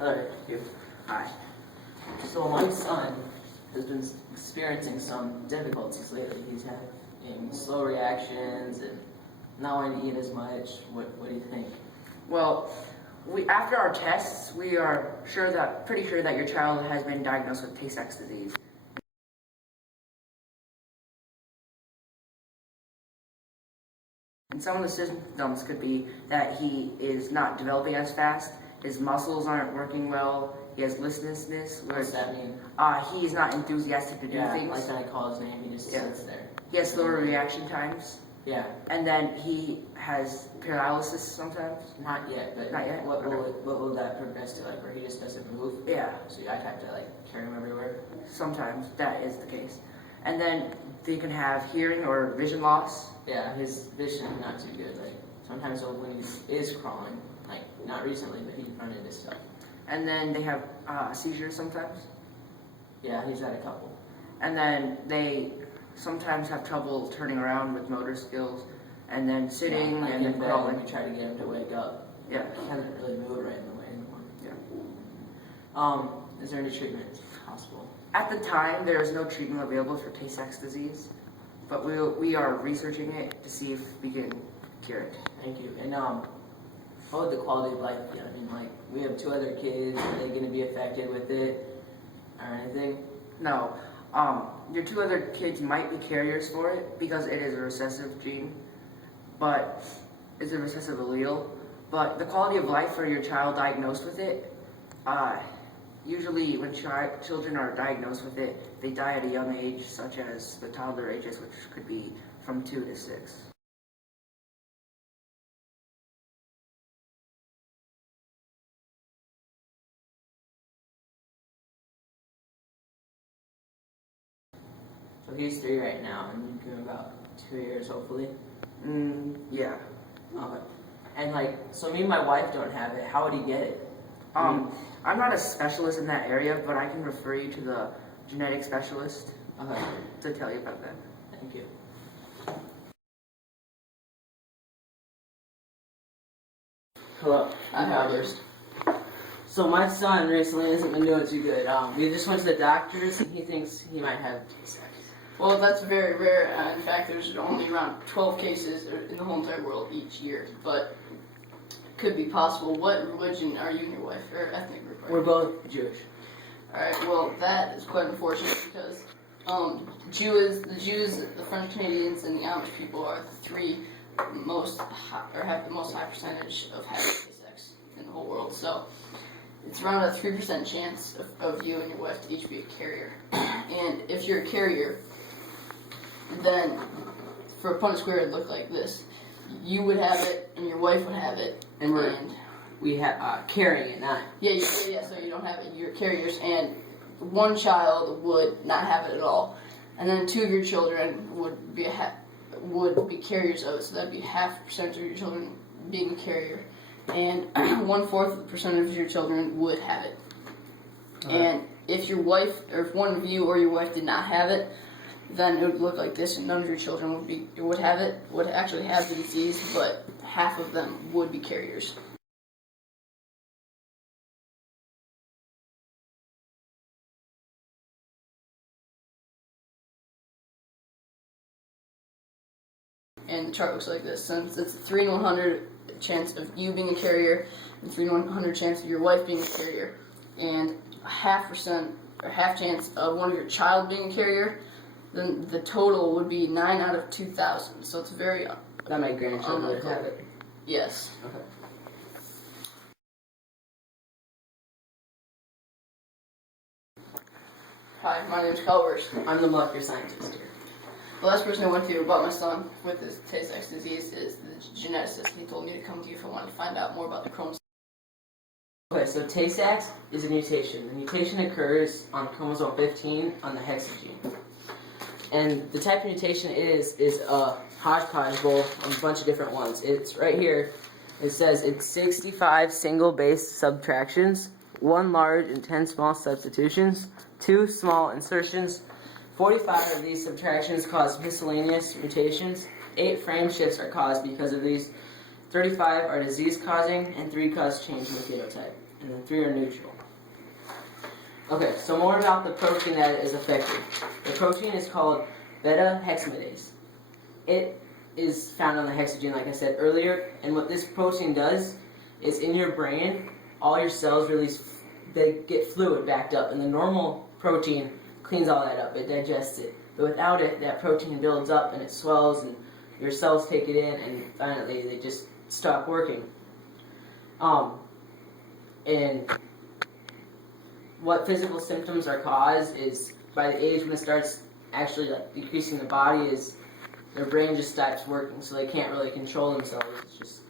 Alright, thank you. Hi. So my son has been experiencing some difficulties lately. He's having slow reactions and not wanting to eat as much. What do you think? Well, after our tests, we are pretty sure that your child has been diagnosed with Tay-Sachs disease. And some of the symptoms could be that he is not developing as fast, his muscles aren't working well, he has listlessness. What does that mean? He is not enthusiastic to do things. Like when I call his name, he just sits there. He has slower reaction times. Yeah. And then he has paralysis sometimes. Not yet, but not yet. What will that progress to, like where he just doesn't move? Yeah. So I'd have to like carry him everywhere. Sometimes that is the case. And then they can have hearing or vision loss. Yeah, his vision not too good. Like sometimes when he is crawling, like not recently, but he'd run into stuff. And then they have seizures sometimes. Yeah, he's had a couple. And then they sometimes have trouble turning around with motor skills, and then sitting and then crawling. We try to get him to wake up. Yeah. He hasn't really moved right in the way anymore. Yeah. Is there any treatment possible? At the time, there is no treatment available for Tay-Sachs disease, but we are researching it to see if we can cure it. Thank you. And what would the quality of life be? I mean, like we have 2 other kids. Are they going to be affected with it or anything? No. Your 2 other kids might be carriers for it because it is a recessive gene, but it's a recessive allele. But the quality of life for your child diagnosed with it, usually when children are diagnosed with it, they die at a young age, such as the toddler ages, which could be from 2 to 6. So he's 3 right now, and you're doing about 2 years, hopefully. Yeah. Okay. And like, so me and my wife don't have it. How would he get it? I'm not a specialist in that area, but I can refer you to the genetic specialist to tell you about that. Thank you. Hello. Hi, how are you? So my son recently hasn't been doing too good. We just went to the doctors, and he thinks he might have Tay-Sachs. Well, that's very rare. In fact, there's only around 12 cases in the whole entire world each year, but it could be possible. What religion are you and your wife, or ethnic group? We're both Jewish. Alright, well, that is quite unfortunate because the Jews, the French Canadians, and the Amish people are the 3 most have the most high percentage of having Tay-Sachs in the whole world. So it's around a 3% chance of you and your wife to each be a carrier. And if you're a carrier, then for a Punnett square it'd look like this. You would have it, and your wife would have it, and we have carrying it, not. Yeah, so you don't have it. You're carriers, and 1 child would not have it at all, and then 2 of your children would be carriers of it. So that'd be half percentage of your children being a carrier, and 1/4% of your children would have it. And if your wife, or if one of you or your wife did not have it, then it would look like this, and none of your children would actually have the disease, but half of them would be carriers. And the chart looks like this. Since it's a 3 in 100 chance of you being a carrier, and 3 in 100 chance of your wife being a carrier, and half chance of one of your child being a carrier, then the total would be 9 out of 2,000. So it's very That my grandchildren would have it. Yes. Okay. Hi, my name is Calvers. I'm the molecular scientist here. The last person I went to about my son with his Tay-Sachs disease is the geneticist. He told me to come to you if I wanted to find out more about the chromosome. Okay, so Tay-Sachs is a mutation. The mutation occurs on chromosome 15 on the hexagene. And the type of mutation is a hodgepodge bowl of a bunch of different ones. It's right here. It says it's 65 single base subtractions, 1 large and 10 small substitutions, 2 small insertions. 45 of these subtractions cause miscellaneous mutations. 8 frame shifts are caused because of these. 35 are disease-causing, and 3 cause change in the phenotype. and then 3 are neutral. Okay, so more about the protein that is affected. The protein is called beta-hexamidase. It is found on the hex gene, like I said earlier, and what this protein does is in your brain, all your cells release, they get fluid backed up, and the normal protein cleans all that up, it digests it. But without it, that protein builds up and it swells, and your cells take it in, and finally they just stop working. And what physical symptoms are caused is by the age when it starts actually like decreasing the body is their brain just stops working, so they can't really control themselves. It's just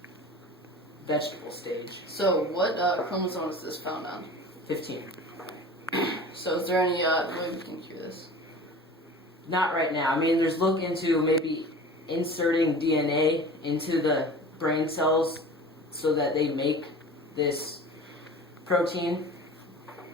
vegetable stage. So what chromosome is this found on? 15. So is there any way we can cure this? Not right now. I mean, there's look into maybe inserting DNA into the brain cells so that they make this protein,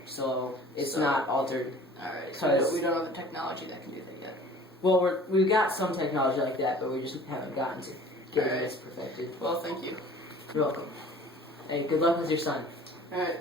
so it's not altered. Alright, so we don't have the technology that can do that yet. Well, we've got some technology like that, but we just haven't gotten to getting this perfected. Well, thank you. You're welcome. Hey, good luck with your son. Alright.